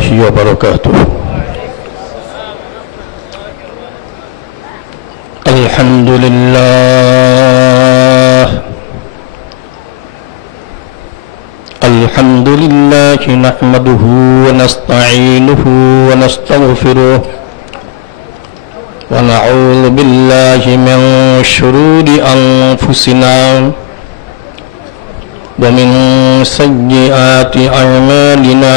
الله وبركاته الحمد لله الحمد لله نحمده ونستعينه ونستغفره ونعوذ بالله من شرور أنفسنا ومن سيئات أعمالنا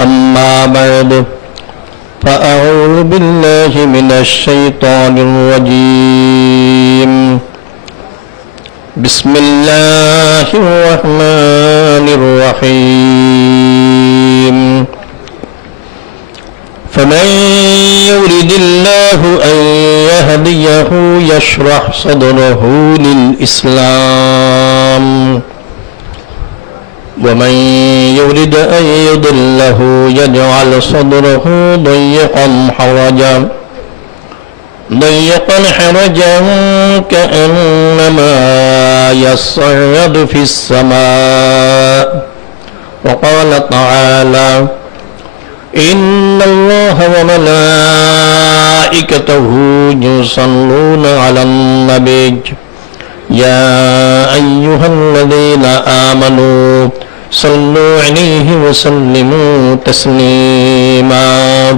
أما بعد فأعوذ بالله من الشيطان الرجيم. بسم الله الرحمن الرحيم. فمن يرد الله أن يهديه يشرح صدره للإسلام. ومن يرد أن يضله يجعل صدره ضيقا حرجا. ضيقا حرجا كأنما يصعد في السماء. وقال تعالى إن الله وملائكته يصلون على النبي. يا أيها الذين آمنوا صلوا عليه وسلموا تسليما.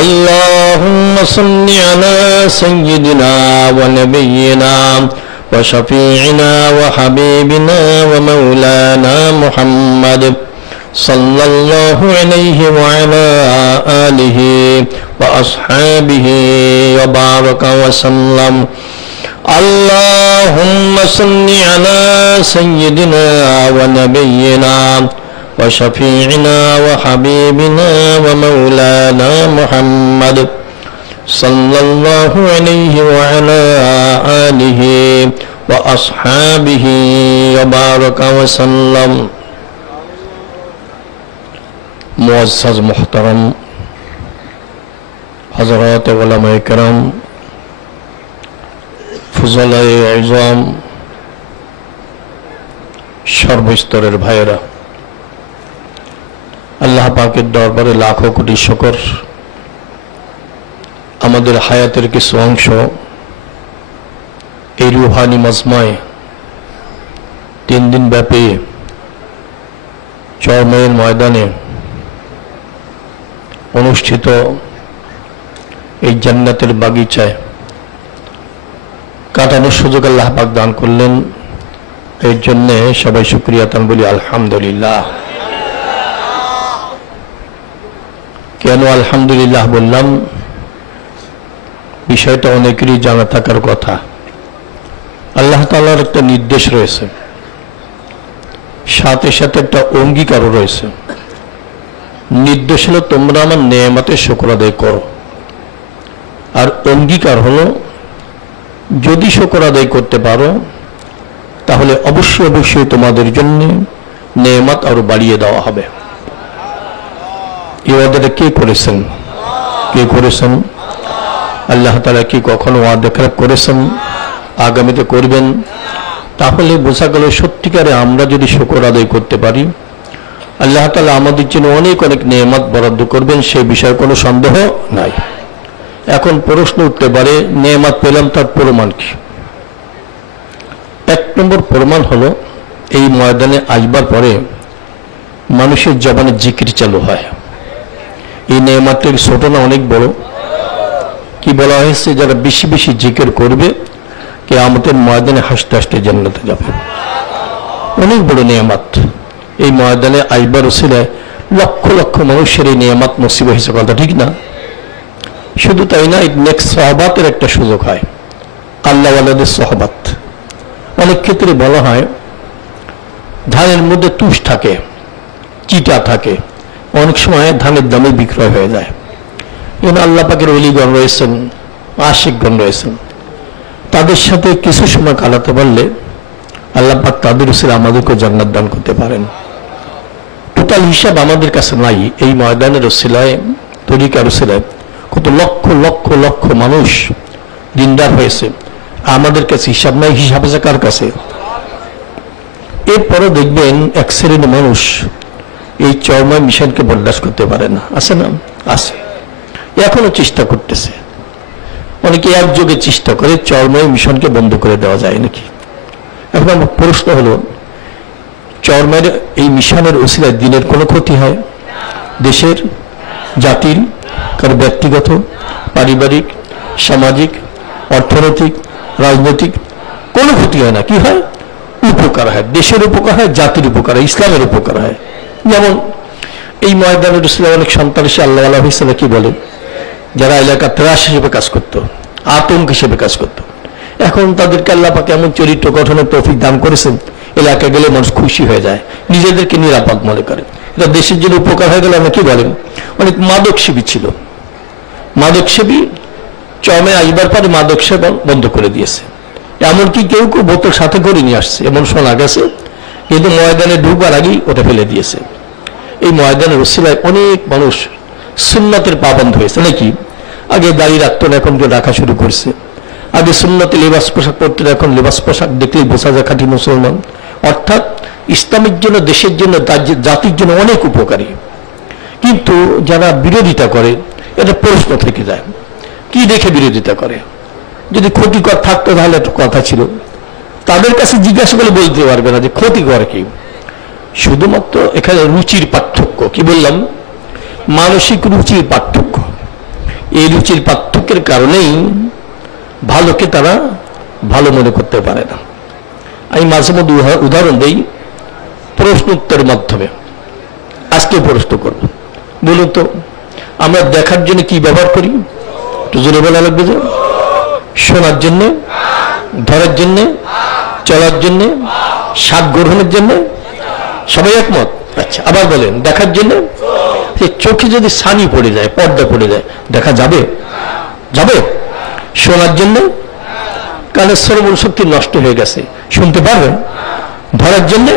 اللهم صل على سيدنا ونبينا وشفيعنا وحبيبنا ومولانا محمد صلى الله عليه وعلى آله وأصحابه وبارك وسلم. اللهم صل على سيدنا ونبينا وشفيعنا وحبيبنا ومولانا محمد صلى الله عليه وعلى آله وأصحابه وبارك وسلم. معزز محترم حضرات علماء کرام ফুজলায় আজম সর্বস্তরের ভাইয়েরা, আল্লাহ পাকের দরবারে লাখো কোটি শকর। আমাদের হায়াতের কিছু অংশ এই রুহানি মজমায় তিন দিন ব্যাপী চরমের ময়দানে অনুষ্ঠিত এই জান্নাতের বাগিচায় কাটানোর সুযোগ আল্লাহ পাক দান করলেন। এর জন্য সবাই শুক্রিয়া তান বলি, আলহামদুলিল্লাহ। কেন আলহামদুলিল্লাহ বললাম? বিষয়টা অনেকেরই জানা থাকার কথা। আল্লাহ তালার একটা নির্দেশ রয়েছে। সাথে সাথে একটা অঙ্গীকারও রয়েছে। নির্দেশ হলো, তোমরা আমার নেয়ামতের শুক্র আদায় করো। আর অঙ্গীকার হলো যদি শকর আদায় করতে পারো, তাহলে অবশ্যই অবশ্যই তোমাদের জন্য নেয়ামত আরও বাড়িয়ে দেওয়া হবে। এই কে করেছেন? কে করেছেন? আল্লাহ তালা কি কখনো ওয়াদা করেছেন? আগামীতে করবেন? তাহলে বোঝা গেল সত্যিকারে আমরা যদি শকর আদায় করতে পারি, আল্লাহ তালা আমাদের জন্য অনেক অনেক নিয়ামত বরাদ্দ করবেন, সে বিষয়ে কোনো সন্দেহ নাই। এখন প্রশ্ন উঠতে পারে, নিয়ামত পেলাম তার প্রমাণ কি? এক নম্বর প্রমাণ হলো, এই ময়দানে আসবার পরে মানুষের জবানে জিকির চালু হয়। এই নিয়ামতের ছোট অনেক বড়। কি বলা হয়েছে, যারা বেশি বেশি জিকির করবে কে আমাদের ময়দানে হাসতে হাসতে জান্নাতে যাবে। অনেক বড় নিয়ামত। এই ময়দানে আইবার ওসিলায় লক্ষ লক্ষ মানুষের এই নিয়ামত নসিব হয়েছে কথা ঠিক না? শুধু তাই না নেক্সট সহবাতের একটা সুযোগ হয়। আল্লাহওয়ালাদের সহবাত। অনেক ক্ষেত্রে বলা হয়, ধানের মধ্যে তুষ থাকে, চিটা থাকে। অনেক সময় ধানের দামে বিক্রয় হয়ে যায়। এখানে আল্লাহ পাকের অলিগণ রয়েছেন, আশিকগণ রয়েছেন। তাদের সাথে কিছু সময় কাটাতে পারলে আল্লাহ পাক তাদের উসিলে আমাদেরকেও জান্নাত দান করতে পারেন। টোটাল হিসাব আমাদের কাছে নাই। এই ময়দানের ওসিলায়, তরিকার ওসিলায় কত লক্ষ লক্ষ লক্ষ মানুষ দিনদার হয়েছে। আমাদের কাছে হিসাব নাই, হিসাব আছে কার কাছে? এরপরে দেখবেন এক শ্রেণির মানুষ এই চরময় মিশনকে বরদাস্ত করতে পারে না। আছে না? আছে। এখনও চেষ্টা করতেছে। অনেকে একযোগে চেষ্টা করে চরময় মিশনকে বন্ধ করে দেওয়া যায় নাকি? এখন আমার প্রশ্ন হলো, চরমের এই মিশনের ওসিলায় দিনের কোনো ক্ষতি হয়? দেশের? জাতির? কারও ব্যক্তিগত, পারিবারিক, সামাজিক, অর্থনৈতিক, রাজনৈতিক, কোনো ক্ষতি হয় না। কি হয়? উপকার হয়। দেশের উপকার হয়, জাতির উপকার হয়, ইসলামের উপকার হয়। যেমন এই ময়দানের ইসলাম অনেক সন্তান এসে আল্লাহ আল্লাহ হিসেবে কি বলে? যারা এলাকা ত্রাস হিসেবে কাজ করতো, আতঙ্ক হিসেবে কাজ করতো, এখন তাদেরকে আল্লাহ পাকে এমন চরিত্র গঠনের তৌফিক দান করেছেন এলাকা গেলে মানুষ খুশি হয়ে যায়, নিজেদেরকে নিরাপদ মনে করে। এটা দেশের জন্য উপকার হয়ে গেলে আমরা কি বলেন? অনেক মাদক সেবী ছিল। মাদক সেবী চমে আসবার পরে মাদক সেবন বন্ধ করে দিয়েছে। এমনকি কেউ কেউ বোতল সাথে করে নিয়ে আসছে এমন শোনা গেছে কিন্তু ময়দানে ঢুকবার আগেই ওটা ফেলে দিয়েছে। এই ময়দানের ওসিলায় অনেক মানুষ সুন্নতের পাবন্ধ হয়েছে নাকি? আগে দাড়ি রাখতো না এখন কেউ রাখা শুরু করছে। আগে সুন্নতে লেবাস পোশাক পরতো না, এখন লেবাস পোশাক দেখলেই বোঝা যায় খাঁটি মুসলমান। অর্থাৎ ইসলামের জন্য দেশের জন্য জাতির জন্য অনেক উপকারী। কিন্তু যারা বিরোধিতা করে এটা প্রশ্ন থেকে যায়, কি দেখে বিরোধিতা করে? যদি ক্ষতিকর থাকতো তাহলে একটা কথা ছিল, তাদের কাছে জিজ্ঞাসা করে বলতে পারবে না যে ক্ষতিকর কি। শুধুমাত্র এখানে রুচির পার্থক্য, কি বললাম? মানসিক রুচির পার্থক্য। এই রুচির পার্থক্যের কারণেই ভালোকে তারা ভালো মনে করতে পারে না। আমি মাঝে মধ্যে উদাহরণ দিই প্রশ্ন উত্তরের মাধ্যমে। আজকে প্রশ্ন করব। বলুন তো, আমরা দেখার জন্য কি ব্যবহার করি? জোরে বলা লাগবে যে, শোনার জন্যে, ধরার জন্যে, চলার জন্যে, স্বাদ গ্রহণের জন্যে, সবাই একমত? আচ্ছা আবার বলেন, দেখার জন্য, যে চোখে যদি সানি পড়ে যায়, পর্দা পড়ে যায়, দেখা যাবে? যাবে? শোনার জন্য, কানের শ্রবণ শক্তি নষ্ট হয়ে গেছে, শুনতে পারবে ধরার জন্য,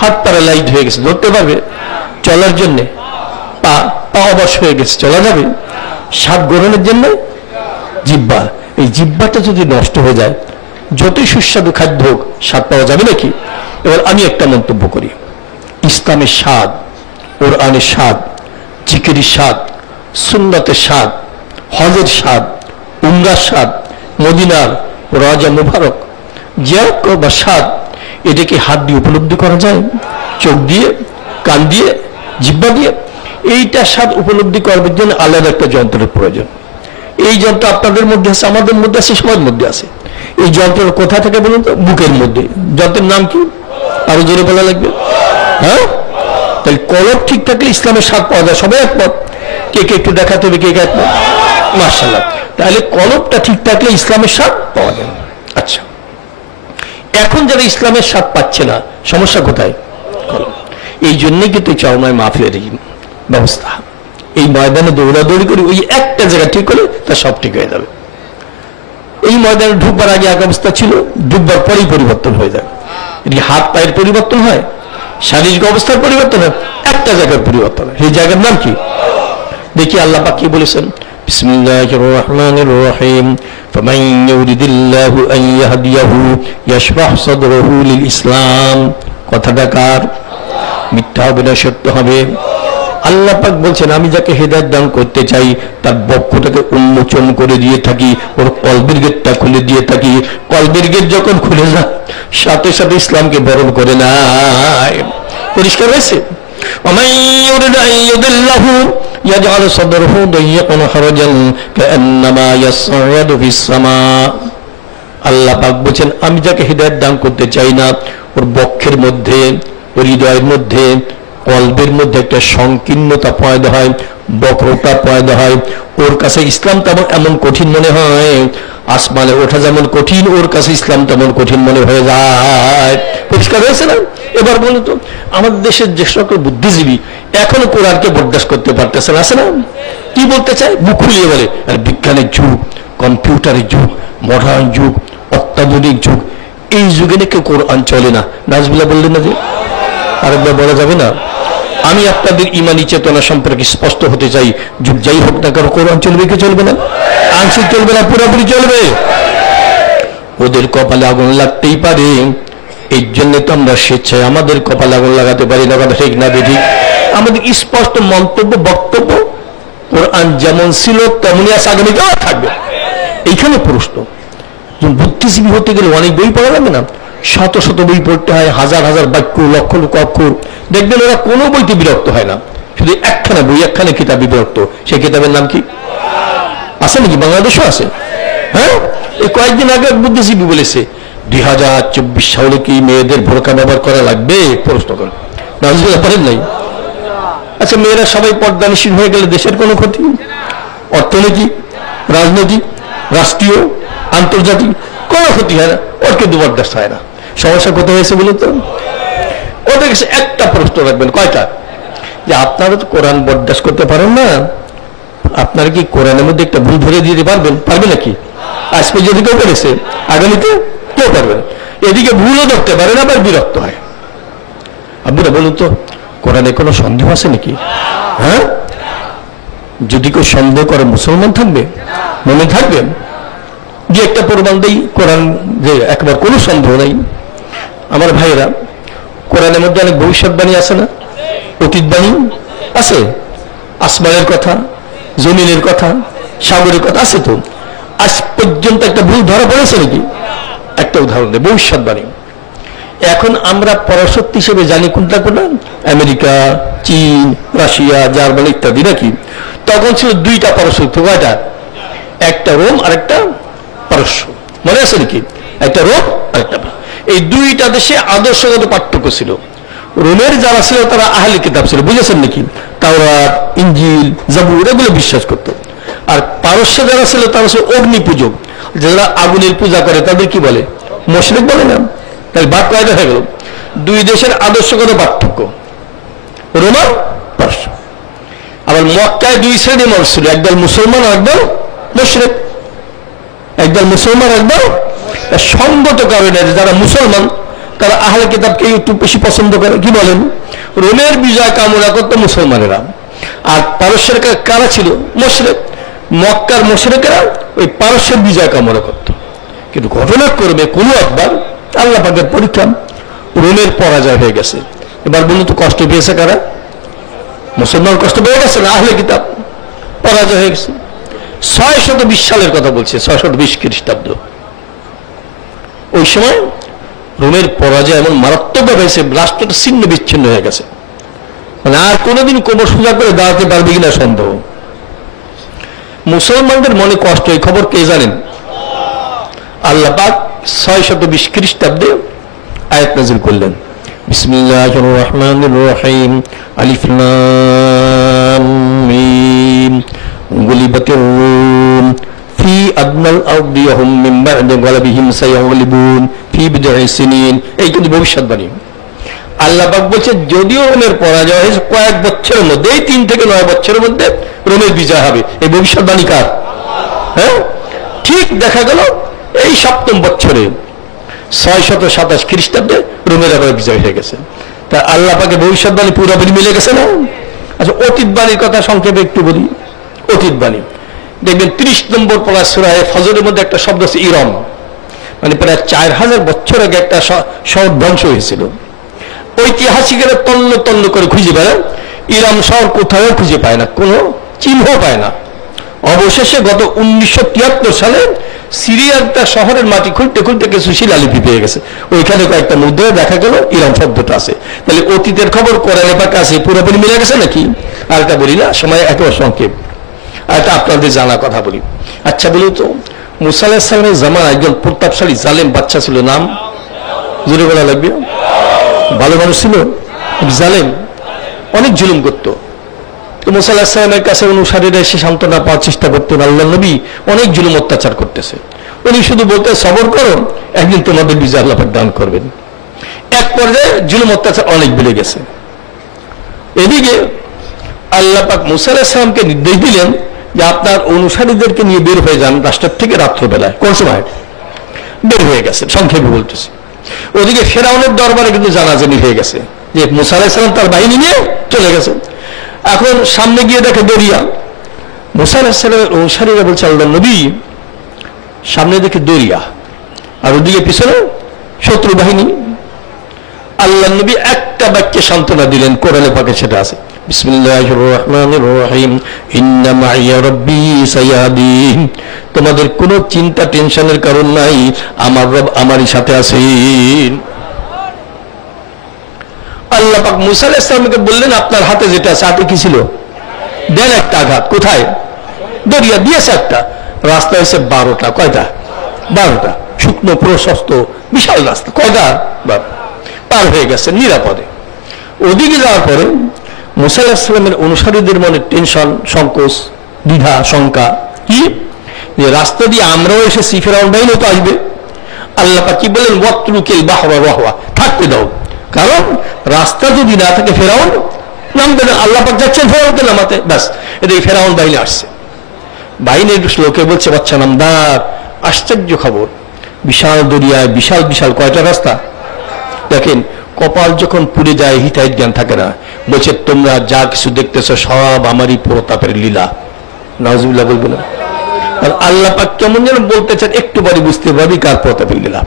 হাত প্যারালাইজড হয়ে গেছে, ধরতে পারবে? চলার জন্য অবশ হয়ে গেছে, চলা যাবে। স্বাদ গ্রহণের জন্য জিব্বা এই জিব্বাটা যদি নষ্ট হয়ে যায়, যতই সুস্বাদু খাদ্য হোক, স্বাদ পাওয়া যাবে নাকি? এবার আমি একটা মন্তব্য করি। ইসলামের স্বাদ ওর আনের স্বাদ, জিকিরির স্বাদ, সুন্নতের স্বাদ, হজের স্বাদ, উমরার স্বাদ, মদিনার রাজা মুবারক, জিয়ারত বা স্বাদ, এটাকে হাত দিয়ে উপলব্ধি করা যায়? চোখ দিয়ে, কান দিয়ে জিব্বা দিয়ে এইটা স্বাদ উপলব্ধি করবার জন্য আলাদা একটা যন্ত্রের প্রয়োজন। এই যন্ত্র আপনাদের মধ্যে আছে, আমাদের মধ্যে আছে, সবার মধ্যে আছে। এই যন্ত্র কোথা থেকে বলুন তো? বুকের মধ্যে। যন্ত্রের নাম কি? আরও জোরে বলা লাগবে? হ্যাঁ? তাহলে কলব ঠিক থাকলে ইসলামের স্বাদ পাওয়া যায়, সবাই একমত? কে কে একটু দেখাতে হবে, কে কে একমত? মার্শাল্লাহ তাহলে কলবটা ঠিক থাকলে ইসলামের স্বাদ পাওয়া যায়। আচ্ছা। এখন যারা ইসলামের স্বাদ পাচ্ছে না, সমস্যা কোথায়? এই জন্যই কিন্তু চরমায় মাহফিলের এই ব্যবস্থা। এই ময়দানে দৌড়াদৌড়ি করে ওই একটা জায়গা ঠিক হলে তা সব ঠিক হয়ে যাবে। এই ময়দানে ঢুকবার আগে এক অবস্থা ছিল, ঢুকবার পরেই পরিবর্তন হয়ে যাবে এটি হাত পায়ের পরিবর্তন হয়, শারীরিক অবস্থার পরিবর্তন হয়, একটা জায়গার পরিবর্তন হয়। সেই জায়গার নাম কি? দেখি আল্লাহ পাক কি বলেছেন? বিসমিল্লাহির রহমানির রহিম। ফামান ইউরিদিল্লাহু আন ইয়াহদিয়াহু ইয়াশরাহ সাদরহু লিল ইসলাম। কথাটা কার? মিথ্যা হবে না, সত্য হবে। আল্লাহ পাক বলছেন আমি যাকে হেদায়ত দান করতে চাই তার বক্ষটাকে উন্মোচন করে দিয়ে থাকি ওর কলবের গেটটা খুলে দিয়ে থাকি কলবের গেট যখন খুলে যায় সাথে সাথে ইসলামকে বরণ করে নেয় পরিষ্কার হয়েছে ومن يرد أن يضله يجعل صدره ضيقا حرجا كأنما يصعد في السماء আল্লাহ পাক বলছেন আমি যাকে হৃদয়ের দান করতে চাই না ওর বক্ষের মধ্যে ওর হৃদয়ের মধ্যে কল্পের মধ্যে একটা সংকীর্ণতা পয়দা হয়, বক্রতা পয়দা হয়। ওর কাছে ইসলাম তেমন এমন কঠিন মনে হয়, আসমানে ওঠা যেমন কঠিন, ওর কাছে ইসলাম তেমন কঠিন মনে হয়ে যায়। পরিষ্কার হয়েছে না? এবার বলুন তো, আমাদের দেশের যে সকল বুদ্ধিজীবী এখনও কোরআনকে বরদাস্ত করতে পারতেছে না, আছে না? কি বলতে চায়? মুখ খুলিয়ে বলে, আর বিজ্ঞানের যুগ, কম্পিউটারের যুগ মডার্ন যুগ, অত্যাধুনিক যুগ, এই যুগে নাকি কোরআন চলে না? নাজবিল্লা বললেন না যে? আরেকবার বলা যাবে না? আমি আপনাদের ইমানি চেতনা সম্পর্কে স্পষ্ট হতে চাই। যাই হোক না কারও কোরআন চলবে কি চলবে না? আংশিক চলবে না, পুরোপুরি চলবে। ওদের কপালে আগুন লাগতেই পারে। এই জন্য তো আমরা স্বেচ্ছায় আমাদের কপালে আগুন লাগাতে পারি না, কথা ঠিক না ঠিক আমাদের স্পষ্ট মন্তব্য, বক্তব্য, কোরআন যেমন ছিল, তেমনই আছে আগামীতেও থাকবে। এইখানে প্রশ্ন। বুদ্ধিজীবী হতে গেলে অনেক বই পড়া লাগবে না? শত শত বই পড়তে হয়, হাজার হাজার বাক্য, লক্ষ লক্ষ অক্ষর। দেখবেন ওরা কোনো বইতে বিরক্ত হয় না। শুধু একখানা বই, একখানা কিতাবে বিরক্ত। সেই কিতাবের নাম কি? আছে নাকি? বাংলাদেশও আছে। হ্যাঁ? এই কয়েকদিন আগে বুদ্ধিজীবী বলেছে, দুই হাজার চব্বিশ সালে কি মেয়েদের বোরকা ব্যবহার করা লাগবে? প্রশ্ন করে। নাজিলা পারেন নাই? আচ্ছা মেয়েরা সবাই পর্দানিসীন হয়ে গেলে দেশের কোনো ক্ষতি? অর্থনীতি রাজনৈতিক, রাষ্ট্রীয়, আন্তর্জাতিক কোনো ক্ষতি হয় না। ওর কিন্তু বরদাস্ত হয় না। সমস্যা কোথায় হয়েছে বলুন তো? ওদের কাছে একটা প্রশ্ন রাখবেন, কয়টা? যে আপনারা তো কোরআন বরদাস্ত করতে পারেন না, আপনারা কি কোরআনের মধ্যে একটা ভুল ধরে দিতে পারবেন? পারবে নাকি? আজকে পর্যন্ত কেউ করেছে আগামীতে কেউ পারবে না। এদিকে ভুলও ধরতে পারে না, আবার বিরক্ত হয়। আপনারা বলুন তো, কোরআনে কোনো সন্দেহ আছে নাকি? হ্যাঁ? যদি কেউ সন্দেহ করে, মুসলমান থাকবে? মনে থাকবেন যে একটা প্রমাণ দেই, কোরআন যে একবার কোনো সন্দেহ নেই। আমার ভাইরা কোরআনের মধ্যে অনেক ভবিষ্যৎবাণী আছে না? অতীতবাণী আছে। আসমানের কথা, জমিনের কথা, সাগরের কথা আছে তো। আজ পর্যন্ত একটা ভুল ধরা পড়েছে নাকি? একটা উদাহরণ দেয় ভবিষ্যৎবাণী এখন আমরা পরাশক্তি হিসেবে জানি কোনটা কোনটা? আমেরিকা, চীন, রাশিয়া, জার্মানি ইত্যাদি নাকি? তখন ছিল দুইটা পরাশক্তি কয়টা? একটা রোম আর একটা পারস্য। মনে আছে নাকি? একটা রোম আর একটা এই দুইটা দেশে আদর্শগত পার্থক্য ছিল। রোমের যারা ছিল, তারা আহলি কিতাব ছিল। বুঝেছেন নাকি? তাওরাত ইঞ্জিল জাবুর, এগুলো বিশ্বাস করতো। আর পারস্য যারা ছিল, তারা ছিল অগ্নি পুজো যারা আগুনের পূজা করে, তাদের কি বলে? মশরিক বলে না? তাহলে বাদ কয়টা হয়ে গেল। দুই দেশের আদর্শগত পার্থক্য। রোমান, পারস্য। আবার মক্কায় দুই শ্রেণি মানুষ ছিল। একদল মুসলমান একদল মুশরিক। একদল মুসলমান একদল সঙ্গত কারণে যারা মুসলমান, তারা আহলে কিতাবকে একটু বেশি পছন্দ করে। কি বলেন? রোমের বিজয় কামনা করতো মুসলমানেরা। আর পারস্যের কারা ছিল? মোশরেক। মক্কার মোশরেকেরা ওই পারস্যের বিজয় কামনা করত। কিন্তু ঘটনা করবে কোনো একবার আল্লাহ পাকের পরীক্ষা রোমের পরাজয় হয়ে গেছে। এবার বলুন তো কষ্ট পেয়েছে কারা? মুসলমান কষ্ট পেয়ে গেছে না আহলে কিতাব? পরাজয় হয়ে গেছে। ছয় শত বিশ সালের কথা বলছে, ছয় শত বিশ খ্রিস্টাব্দ। ওই সময় রোমের পরাজয় এমন মারাত্মকভাবে হয়েছে, রাষ্ট্রটা ছিন্ন বিচ্ছিন্ন হয়ে গেছে। মানে আর কোনোদিন কোমর সোজা করে দাঁড়াতে পারবে কিনা সন্দেহ। মুসলমানদের মনে কষ্ট, এই খবর কে জানেন? আল্লাহ পাক ছয় শত বিশ খ্রিস্টাব্দে আয়াত নাজিল করলেন। বিসমিল্লাহির রহমানির রহিম আলিফ লাম, মিম, গুলিবাতির আরদি ওয়াহুম মিন বা'দি গালাবিহিম সায়াগলিবুন ফি বিদ'i সিনিন এই কিন্তু ভবিষ্যৎবাণী আল্লাহ পাক বলছে, যদিও রোমের পরাজয় হয়েছে, কয়েক বছরের মধ্যে, এই তিন থেকে নয় বছরের মধ্যে রোমের বিজয় হবে। এই ভবিষ্যৎবাণী কার? হ্যাঁ? ঠিক দেখা গেল এই সপ্তম বছরে, ছয় শত সাতাশ খ্রিস্টাব্দে রোমের আবার বিজয় হয়ে গেছে। তা আল্লাহ পাকে ভবিষ্যৎবাণী পুরোপুরি মিলে গেছে না? আচ্ছা অতীতবাণীর কথা সংক্ষেপে একটু বলি। অতীতবাণী দেখবেন ত্রিশ নম্বর পড়া সুরায় ফজরের মধ্যে একটা শব্দ আছে ইরম। মানে প্রায় চার হাজার বছর আগে একটা শহর ধ্বংস হয়েছিল। ঐতিহাসিকেরা তন্ন তন্ন করে খুঁজে পায়। ইরাম শহর কোথাও খুঁজে পায় না, কোনো চিহ্ন পায় না। অবশেষে গত উনিশশো তিয়াত্তর সালে সিরিয়ার একটা শহরের মাটি খুলতে খুলতে কিছু শিলালিপি পেয়ে গেছে। ওইখানে কয়েকটা মুদ্রায় দেখা গেল, ইরাম শব্দটা আছে। তাহলে অতীতের খবর কোরআনে পাকা আছে, পুরোপুরি মিলে গেছে নাকি? আর এটা বলি না, সময় একেবারে সংক্ষেপ। এটা আপনাদের জানা কথা বলি। আচ্ছা বলুন তো, মুসা আলাহিসামের জামা একজন প্রতাপশালী জালেম বাচ্চা ছিল, নাম জুড়ে বলা লাগবে? ভালো মানুষ ছিল জালেম, অনেক জুলুম করতো। তো মুসা কাছে অনুসারীরা এসে সান্ত্বনা পাওয়ার চেষ্টা করতেন আল্লাহ নবী অনেক জুলুম অত্যাচার করতেছে। উনি শুধু বলতে সবর করো, একদিন তোমাদের বিজয় আল্লাহ দান করবেন। এক পর্যায়ে জুলুম অত্যাচার অনেক বেড়ে গেছে। এদিকে আল্লাহ মুসা নির্দেশ দিলেন যে আপনার অনুসারীদেরকে নিয়ে বের হয়ে যান রাষ্ট্রের থেকে রাত্রবেলায়। কোন সময়? বের হয়ে গেছে, সংক্ষেপে বলতেছি। ওদিকে ফেরাউনের দরবারে কিন্তু জানাজানি হয়ে গেছে যে মুসা আলাহিসাম তার বাহিনী নিয়ে চলে গেছে। এখন সামনে গিয়ে দেখে দরিয়া। মুসা আলাহিসামের অনুসারীরা বলছে আল্লাহ নবী, সামনে দেখে দরিয়া। আর ওদিকে পিছনে শত্রু বাহিনী। আল্লাহ নবী একটা বাক্যে সান্ত্বনা দিলেন, কোরআনে পাকে সেটা আছে। বিসমিল্লাহির রহমানির রহিম ইন্না মাইয়া রাব্বি সায়াহদিন তোমাদের কোনো চিন্তা, টেনশনের কারণ নাই। আমার রব আমারই সাথে আছেন। আল্লাহ পাক মুসা আলাইহিস সালামকে বললেন, আপনার হাতে যেটা আছে কি ছিল? দেন একটা আঘাত। কোথায়? দরিয়া, দিয়েছে একটা। রাস্তা হয়েছে বারোটা। কয়টা? বারোটা। শুকনো, প্রশস্ত, বিশাল রাস্তা। কয়টা? পার হয়ে গেছে নিরাপদে। ওদিকে যাওয়ার পরে মুসা আলাহিসাল্লামের অনুসারীদের মনে টেনশন সংকোচ, দ্বিধা, শঙ্কা। কি? যে রাস্তা দিয়ে আমরাও এসেছি ফেরাউন বাহিনী তো আসবে। আল্লাহ কি বলেন? ওয়াত্রুকেল বাহবা বাহবা থাকতে দাও। কারণ রাস্তা যদি না থাকে ফেরাউন নামবে না। আল্লাহ পাক যাচ্ছেন ফেরাউনকে নামাতে। ব্যাস এদিকে ফেরাউন বাহিনী আসছে। বাহিনীর লোকে বলছে, বাচ্চা নামদার, আশ্চর্য খবর। বিশাল দরিয়ায়, বিশাল বিশাল কয়টা রাস্তা? দেখেন কপাল যখন পুড়ে যায়, হিতাহিত জ্ঞান থাকে না। বলছে, তোমরা যা কিছু দেখতেছ, সব আমারই প্রতাপের লীলা। নজরুল্লাহ বলবে না। আল্লাহ পাক কেমন যেন বলতে চান, একটু পরে বুঝতে পারবি কার প্রতাপের লীলা?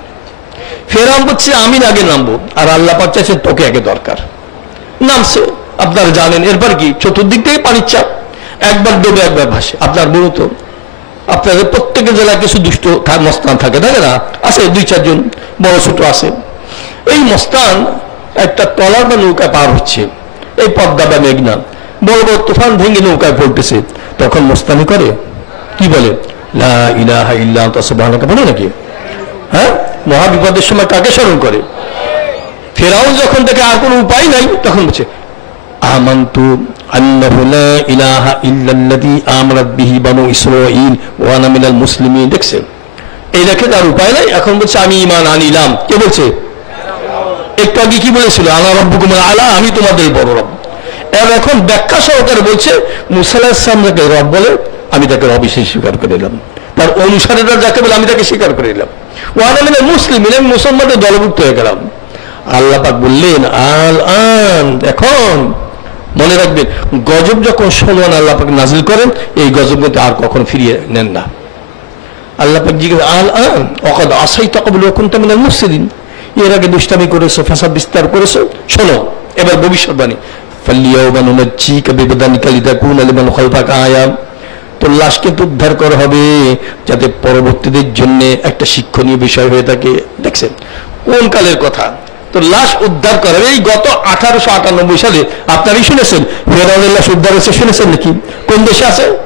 ফেরাম বলছে, আমি আগে নামবো। আর আল্লাহ পাক চাইছে, তোকে আগে দরকার। নামছে। আপনারা জানেন, এরপর কি? চতুর্দিক থেকে পানির চাপ। একবার ডোবে, একবার ভাসে। আপনার বলুন তো, আপনাদের প্রত্যেকের জেলায় কিছু দুষ্ট মস্তান থাকে থাকে না? আছে দুই, চারজন, বড় ছোট আছে। এই মস্তান একটা তলার বা নৌকা পার হচ্ছে। এই পদ্মা বা মেঘনা, বড় বড় তুফান ভেঙে নৌকায় পড়তেছে। তখন মস্তানি করে, কি বলে? বলে নাকি? হ্যাঁ? মহাবিপদের সময় কাকে স্মরণ করে? ফেরাউন যখন দেখে আর কোনো উপায় নাই, তখন বলছে, আমি ঈমান আনিলাম। কে বলছে? একটু আগে কি বলেছিল? আলা রব্বুকুম আলা, আমি তোমাদের বড় রব। এর এখন ব্যাখ্যা সহকারে বলছে মুসাল্লাহাম যাকে রব বলে, আমি তাকে রব হিসেবে স্বীকার করে নিলাম। তার অনুসারীরা যাকে বলে, আমি তাকে স্বীকার করে নিলাম। ওয়ানা মিনাল মুসলিম আমি মুসলমানদের দলভুক্ত হয়ে গেলাম। আল্লাহ পাক বললেন, আল আন, এখন মনে রাখবেন, গজব যখন শোনান আল্লাহ পাক নাজিল করেন, এই গজব কিন্তু আর কখন ফিরিয়ে নেন না। আল্লাহ পাক জিজ্ঞেস, আল আন অকদ আসাই তকবল কুনতা মিনাল মুফসিদিন? এর আগে দুষ্টামি করেছ, ফ্যাসাদ বিস্তার করেছ? শোনো, এবার ভবিষ্যৎবাণী। আপনারই শুনেছেন, ফেরাউনের লাশ উদ্ধার হয়েছে, শুনেছেন নাকি? কোন দেশে আছে?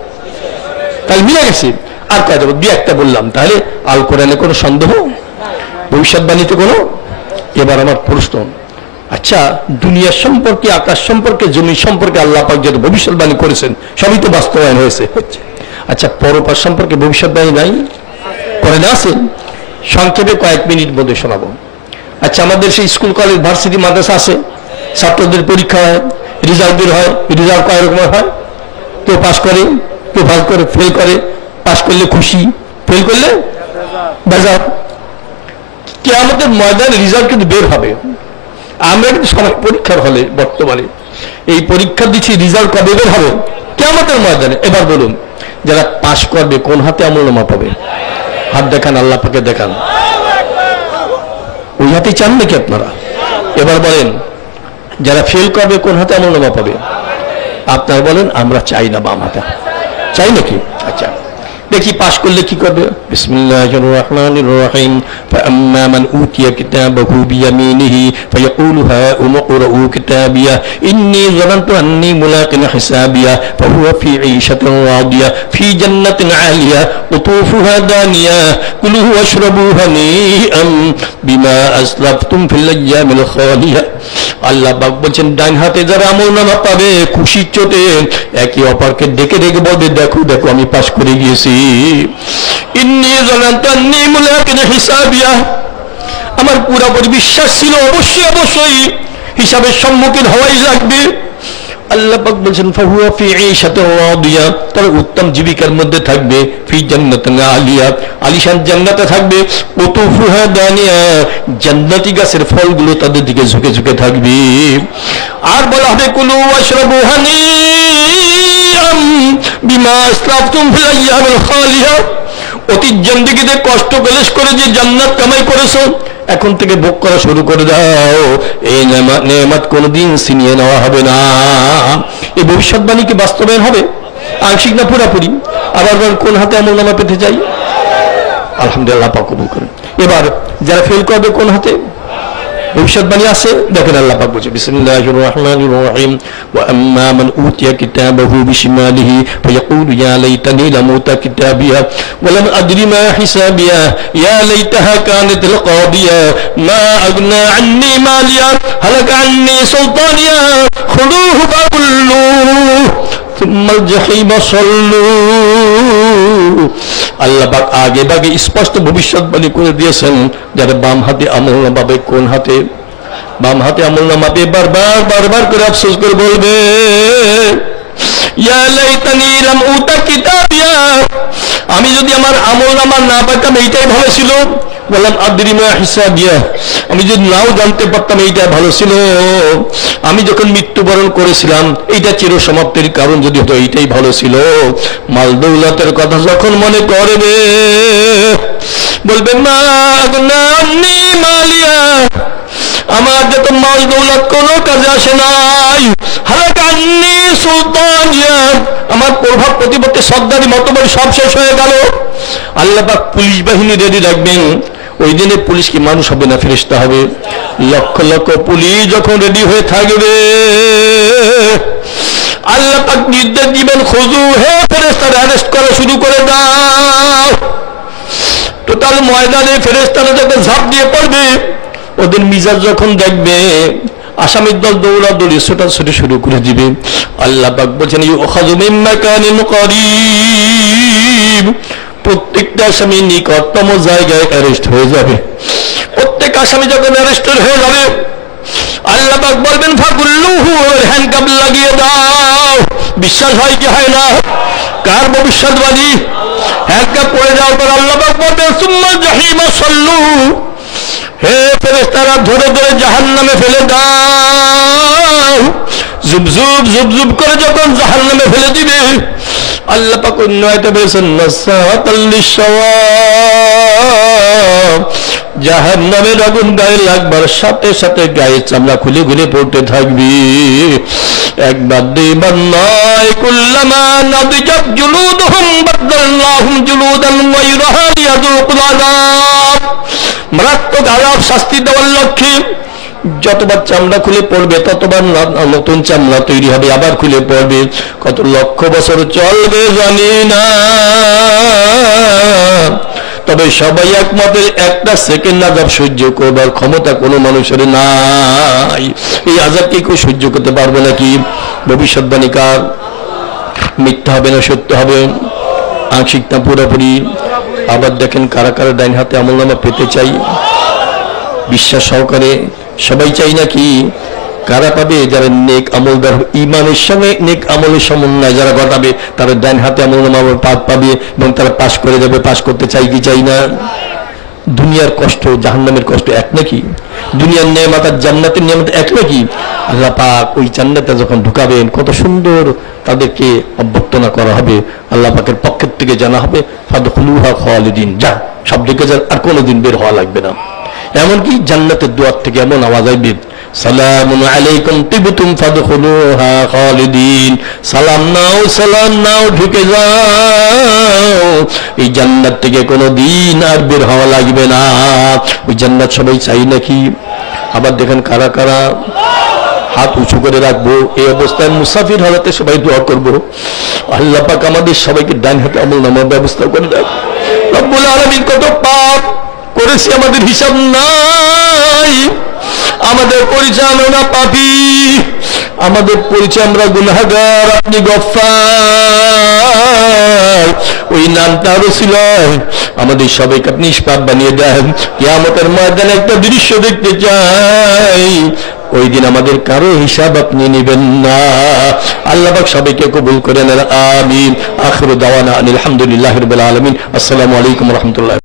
তাহলে মিলে গেছে। আর কয়টা দুই একটা বললাম। তাহলে আল কোরআনে কোনো সন্দেহ? ভবিষ্যৎবাণীতে কোনো এবার আমার প্রশ্ন আচ্ছা দুনিয়া সম্পর্কে, আকাশ সম্পর্কে জমি সম্পর্কে আল্লাহ পাক যেটা ভবিষ্যৎবাণী করেছেন, সবই তো বাস্তবায়ন হয়েছে। আচ্ছা পরপার সম্পর্কে ভবিষ্যৎবাণী নাই? কোরআনে আছে? সংক্ষেপে কয়েক মিনিট মধ্যে শোনাবো। আচ্ছা আমাদের সেই স্কুল, কলেজ, ভার্সিটি, মাদ্রাসা আছে। ছাত্রদের পরীক্ষা হয় রেজাল্ট বের হয় রেজাল্ট কয় রকমের হয়? কেউ পাস করে, কেউ ভালো করে ফেল করে। পাস করলে খুশি ফেল করলে বেজার। কে আমাদের ময়দানে রেজাল্ট কিন্তু বের হবে। আমরা কিন্তু সবাই পরীক্ষার হলে বর্তমানে এই পরীক্ষা দিচ্ছি রেজাল্ট কবে বের হবে? কে আমাদের ময়দানে। এবার বলুন, যারা পাস করবে কোন হাতে আমলনামা পাবে? হাত দেখান, আল্লাহ পাকে দেখান। ওই হাতে চান নাকি আপনারা? এবার বলেন, যারা ফেল করবে কোন হাতে আমলনামা পাবে? আপনারা বলেন, আমরা চাই না বাম হাতে। চাই নাকি? আচ্ছা। দেখি পাশ করলে কি করবে বিসমিল্লাহির রহমানির রহিম فأما من أوتي كتابه بيمينه فيقول هاؤم اقرءوا كتابيه إني ظننت أني ملاق حسابيه فهو في عيشة راضية في جنة عالية قطوفها دانية كلوا واشربوا هنيئا بما أسلفتم في الأيام الخالية আল্লাহ বাক বলছেন ডাইন হাতে যারা আমল নামা পাবে, খুশির চোটে একে অপরকে ডেকে ডেকে বলবে, দেখো দেখো, আমি পাশ করে গিয়েছি। আমার পুরাপুরি বিশ্বাস ছিল, অবশ্যই অবশ্যই হিসাবের সম্মুখীন হওয়াই লাগবে। বলছেন তারা উত্তম জীবিকার মধ্যে থাকবে, ফি আলিয়া। আলিশান থাকবে দানিয়া। গাছের ফলগুলো তাদের দিকে ঝুঁকে ঝুঁকে থাকবে। আর বলা হবে, কুলু ওয়াশরাবু অতীত জিন্দিগিতে কষ্ট কলেশ করে যে জান্নাত কামাই করেছ এখন থেকে ভোগ করা শুরু করে দাও। এই নেমাত কোনোদিন ছিনিয়ে নেওয়া হবে না। এই ভবিষ্যৎবাণী কি বাস্তবায়ন হবে? আংশিক না পুরাপুরি? আবার কোন হাতে আমল নামা পেতে চাই? আলহামদুলিল্লাহ পাকবুল করেন। এবার, যারা ফেল করবে কোন হাতে? ভবিষ্যৎবাণী আছে দেখেন আল্লাহ পাক বলছে বিসমিল্লাহির রহমানির রহিম ওয়া আম্মা মান উতিয়া কিতাবাহু বিশিমালিহি ফায়াকুলু ইয়া লাইতানি লাম উতা কিতাবিয়া ওয়া লাম আদরি মা হিসাবিয়া ইয়া লাইতাহা কানাত القاضية ما أغنى عني ماليا هلك عني سلطانيا خذوه فغلوه ثم الجحيم صلوه আল্লাহ পাক আগে বাগে স্পষ্ট ভবিষ্যৎবাণী করে দিয়েছেন যারা বাম হাতে আমল না পাবে, কোন হাতে? বাম হাতে আমল না পাবে, বারবার বারবার করে আফসোস করে বলবে আমি যদি আমার আমল নামা না পাইতাম এইটাই ভালো ছিল। বললাম আদরিমা হিসাবিয়া আমি যদি নাও জানতে পারতাম এইটা ভালো ছিল, আমি যখন মৃত্যুবরণ করেছিলাম, এইটা চিরসমাপ্তির কারণ যদি হতো, এইটাই ভালো ছিল। মাল দৌলতের কথা যখন মনে করবে বলবে মালিয়া। আমার যত মাল দৌলত কোনো কাজে আসে নাই। হালাকান্নি সুলতানিয়া আমার প্রভাব প্রতিপত্তি, সর্দারি মতবাদ সব শেষ হয়ে গেল। আল্লাহ পুলিশ বাহিনী রেডি রাখবেন। ওই দিনে পুলিশ কি মানুষ হবে না, ফেরেশতা হবে। লক্ষ লক্ষ পুলিশ যখন রেডি হয়ে থাকবে, আল্লাহ পাক নির্দেশ দিবেন খুজু, হে ফেরেশতার অ্যারেস্ট করা শুরু করে দাও। টোটাল ময়দানে ফেরেস্তারা যখন ঝাঁপ দিয়ে পড়বে, ওদের মিজাজ যখন দেখবে, আসামির দল দৌড়া দৌড়াদৌড়ি ছোটাছুটি শুরু করে দিবে। আল্লাহ পাক বলছেন করিব। প্রত্যেকটা আসামি নিকটতম জায়গায় অ্যারেস্ট হয়ে যাবে। প্রত্যেক আসামি যখন অ্যারেস্টেড হয়ে যাবে আল্লাহ পাক বলবেন ফাকুল্লুহু হ্যান্ডকাপ লাগিয়ে দাও। বিশ্বাস হয় কি হয় না? কার ভবিষ্যৎবাদী হ্যান্ডকাপ পড়ে যাওয়ার পর আল্লাহ পাক বলবেন, সুম্মা জাহিমা সল্লু। হে ফেরেশতারা, ধরে ধরে জাহান্নামে ফেলে দাও। জুব জুব জুব জুব করে যখন জাহান্নামে ফেলে দিবে আল্লাহ পাক অন্য লিশাওয়াব জাহান্নামের আগুন গায়ে লাগবার সাথে সাথে গায়ে চামড়া খুলে খুলে পড়তে থাকবি। একবার, দুইবার নয়, কুল্লামা মারাত্মক আযাব শাস্তি দেওয়ার লক্ষ্যে যতবার চামড়া খুলে পড়বে, ততবার নতুন চামড়া তৈরি হবে, আবার খুলে পড়বে। কত লক্ষ বছর চলবে জানি না। তবে সবাই একমতের একটা সেকেন্ড আজাব সহ্য করবার ক্ষমতা কোনো মানুষের নাই। এই আজাব কি কেউ সহ্য করতে পারবে নাকি? ভবিষ্যৎবাণী কার? মিথ্যা হবে না, সত্য হবে? আংশিক না পুরোপুরি? আবার দেখেন কারা কারা ডাইন হাতে আমল নামা পেতে চাই। বিশ্বাস সহকারে সবাই চাই নাকি কারা পাবে? যারা নেক আমলদার ইমানের সঙ্গে নেক আমলের সমন্বয় যারা ঘটাবে, তারা ডাইন হাতে আমল নামা পাপ পাবে এবং তারা পাশ করে যাবে, পাশ করতে চাই কি চাই না? দুনিয়ার কষ্ট, জাহান্নামের কষ্ট এক নাকি? দুনিয়ার নেয়ামত আর জান্নাতের নিয়ামত এক নাকি? আল্লাহ পাক ওই জান্নাতে যখন ঢুকাবেন, কত সুন্দর তাদেরকে অভ্যর্থনা করা হবে। আল্লাহ পাকের পক্ষের থেকে জানা হবে, ফাদখুলুহা খালিদিন, যা, সব দিকে যান, আর কোনোদিন বের হওয়া লাগবে না। এমনকি জান্নাতের দুয়ার থেকে এমন আওয়াজ সালাম নাও ঢুকে আর বের হওয়া ওই জান্নাত সবাই চাই নাকি? আবার দেখেন কারা কারা হাত উঁচু করে রাখব, এই অবস্থায় মুসাফির হালাতে সবাই দোয়া করব। আল্লাহ পাক আমাদের সবাইকে ডান হাতে আমল নামার ব্যবস্থা করে দেয় রব্বুল আলমীর কত পাপ করেছি আমাদের হিসাব নাই। আমাদের পরিচালনা পাপি। আমাদের পরিচয় আমরা গুনাহগার, আপনি গফফার। ওই নামটা আরও ছিল। আমাদের সবাইকে আপনি নিষ্পাপ বানিয়ে দেন। কিয়ামতের ময়দানে একটা দৃশ্য দেখতে চাই। ওই দিন আমাদের কারও হিসাব আপনি নেবেন না। আল্লাহ সবাইকে কবুল করে নেন। আমিন। আখিরু দাওয়ানা আনিল হামদুলিল্লাহি রাব্বিল আলামিন। আসসালামু আলাইকুম রহমতুল্লাহ।